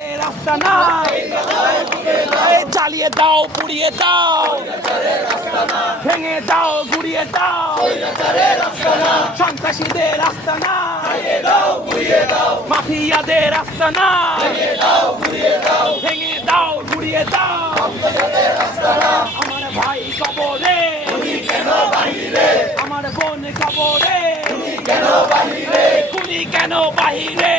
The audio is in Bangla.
রাস্তা না চালিয়ে দাও পুড়িয়ে দাও ভেঙে দাও গুড়িয়ে দাও সন্ত্রাসীদের রাস্তা না মাফিয়াদের রাস্তা না ভেঙে দাও গুড়িয়ে দাও আমার ভাই কবরে আমার বোন কবরে খুনি কেন বাহিরে